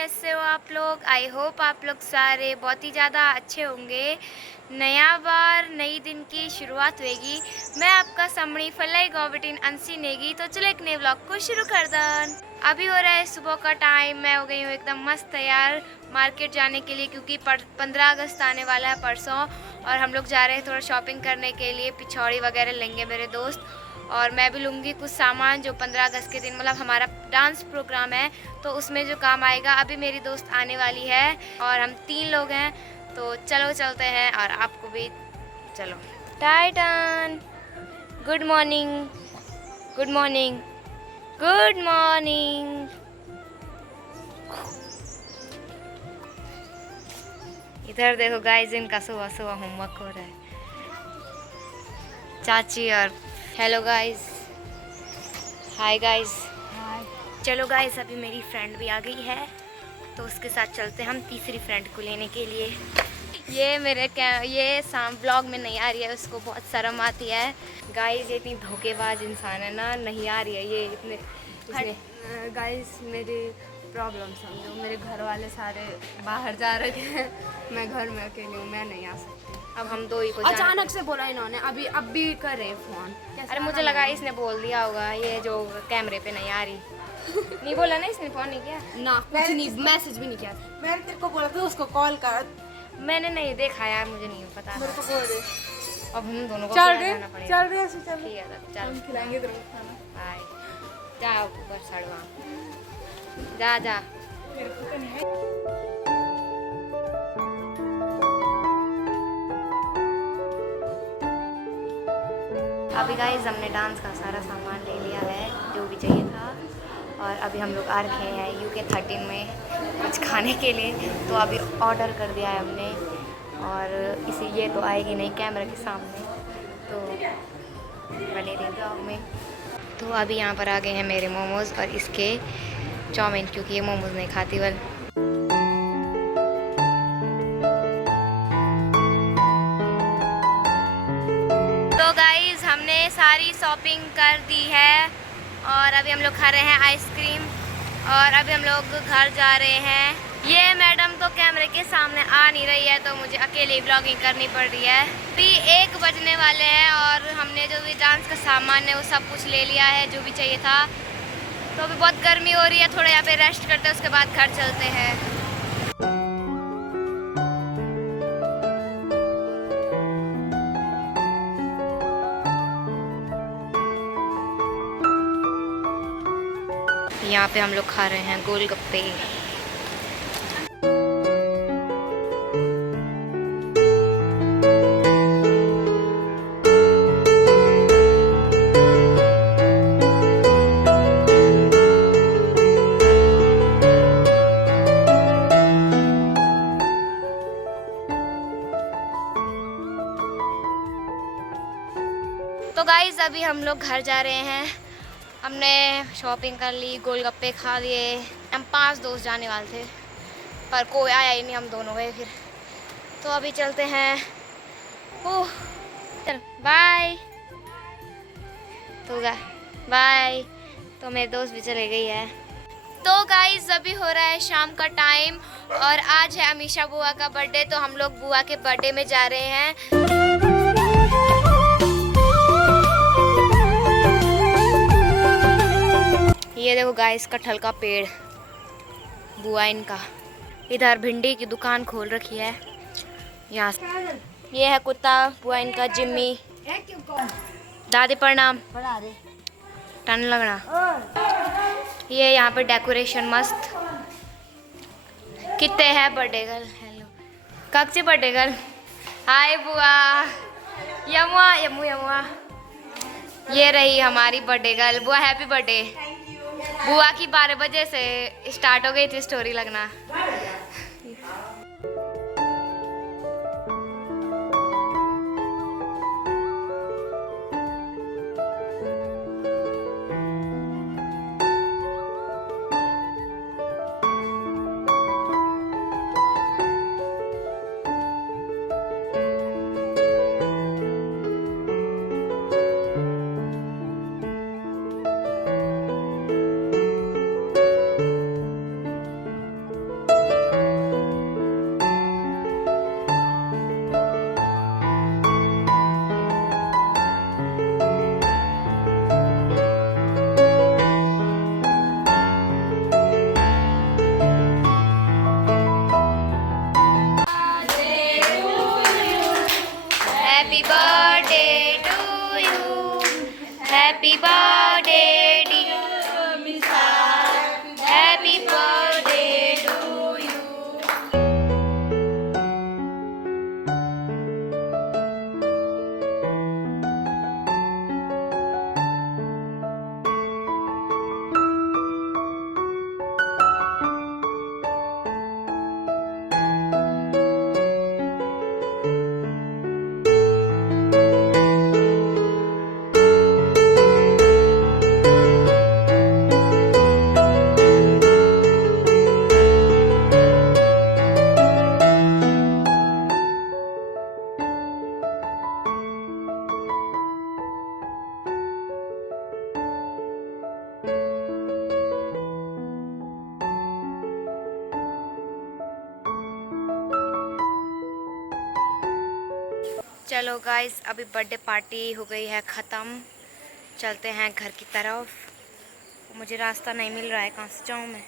कैसे हो आप लोग। आई होप आप लोग सारे बहुत ही ज़्यादा अच्छे होंगे। नया बार नई दिन की शुरुआत होगी। मैं आपका समणी फलाई गोविटिन अंसी नेगी। तो चलो एक नए व्लॉग को शुरू कर दन। अभी हो रहा है सुबह का टाइम। मैं हो गई हूँ एकदम मस्त तैयार मार्केट जाने के लिए, क्योंकि 15 अगस्त आने वाला है परसों, और हम लोग जा रहे हैं थोड़ा शॉपिंग करने के लिए। पिछौड़ी वगैरह लेंगे मेरे दोस्त, और मैं भी लूँगी कुछ सामान जो 15 अगस्त के दिन मतलब हमारा डांस प्रोग्राम है, तो उसमें जो काम आएगा। अभी मेरी दोस्त आने वाली है और हम 3 लोग हैं, तो चलो चलते हैं और आपको भी चलो। Titan, good morning, good morning, good morning. इधर देखो गाइस, इनका सुबह सुबह होमवर्क हो रहा है। चाची और हेलो गाइस, हाय गाइस। चलो गाइस, अभी मेरी फ्रेंड भी आ गई है, तो उसके साथ चलते हैं हम तीसरी फ्रेंड को लेने के लिए। ये मेरे ये ब्लॉग में नहीं आ रही है, उसको बहुत शर्म आती है। गाइस ये इतनी धोखेबाज इंसान है ना, नहीं आ रही है ये इतने गाइस मेरी प्रॉब्लम समझो, मेरे घर वाले सारे बाहर जा रहे थे, मैं घर में अकेली हूँ, मैं नहीं आ सकती। अब हम दो ही को अचानक से बोला इन्होंने, अब भी करे फोन। अरे मुझे लगा इसने बोल दिया होगा, ये जो कैमरे पे नहीं आ रही। नहीं बोला ना इसने, फोन नहीं किया ना, कुछ नहीं, मैसेज भी नहीं किया। मैंने तेरे को बोला था उसको कॉल कर। मैंने नहीं देखा यार, मुझे नहीं पता। मेरे को बोल दे। अब हम दोनों को चल जाना पड़ेगा। चल रहे ऐसे चल। ठीक है चल, हम खिलाएंगे तेरे को खाना। बाय। जाओ ऊपर सड़वा, जा जा। मेरे को तो नहीं है। अभी गाइस हमने डांस का सारा सामान ले लिया है जो भी चाहिए था, और अभी हम लोग आ रखे हैं UK 13 में कुछ खाने के लिए। तो अभी ऑर्डर कर दिया है हमने, और इसे ये तो आएगी नहीं कैमरा के सामने, तो बने रहे ब्लॉग में। तो अभी यहाँ पर आ गए हैं मेरे मोमोज़ और इसके चाउमीन, क्योंकि ये मोमोज़ नहीं खाती वल। तो गाइस हमने सारी शॉपिंग कर दी है, और अभी हम लोग खा रहे हैं आइसक्रीम, और अभी हम लोग घर जा रहे हैं। ये मैडम तो कैमरे के सामने आ नहीं रही है, तो मुझे अकेले ब्लॉगिंग करनी पड़ रही है। अभी 1 बजने वाले हैं, और हमने जो भी डांस का सामान है वो सब कुछ ले लिया है जो भी चाहिए था। तो अभी बहुत गर्मी हो रही है, थोड़ा यहाँ पे रेस्ट करते हैं, उसके बाद घर चलते हैं। यहाँ पे हम लोग खा रहे हैं गोलगप्पे। तो गाइस अभी हम लोग घर जा रहे हैं। हमने शॉपिंग कर ली, गोलगप्पे खा लिए। हम 5 दोस्त जाने वाले थे, पर कोई आया ही नहीं, हम दोनों गए फिर। तो अभी चलते हैं। ओह चल बाय। तो बाय। तो मेरे दोस्त भी चले गई है। तो गाइस अभी हो रहा है शाम का टाइम, और आज है अमीशा बुआ का बर्थडे, तो हम लोग बुआ के बर्थडे में जा रहे हैं। ये देखो गाइस कटहल का पेड़, बुआ इनका। इधर भिंडी की दुकान खोल रखी है यहाँ। ये है कुत्ता बुआ इनका जिम्मी। दादी प्रणाम। टन लगना। ये यहाँ पे डेकोरेशन मस्त। कितने है बर्थडे गर्ल। हेलो कक्ची बर्थडे गर्ल। हाय बुआ। यमुआ यमू यमुआ। ये रही हमारी बर्थडे गर्ल बुआ। Happy birthday. बुआ की 12 बजे से स्टार्ट हो गई थी स्टोरी लगना। चलो गाइस, अभी बर्थडे पार्टी हो गई है ख़त्म, चलते हैं घर की तरफ। मुझे रास्ता नहीं मिल रहा है, कहाँ से जाऊँ मैं।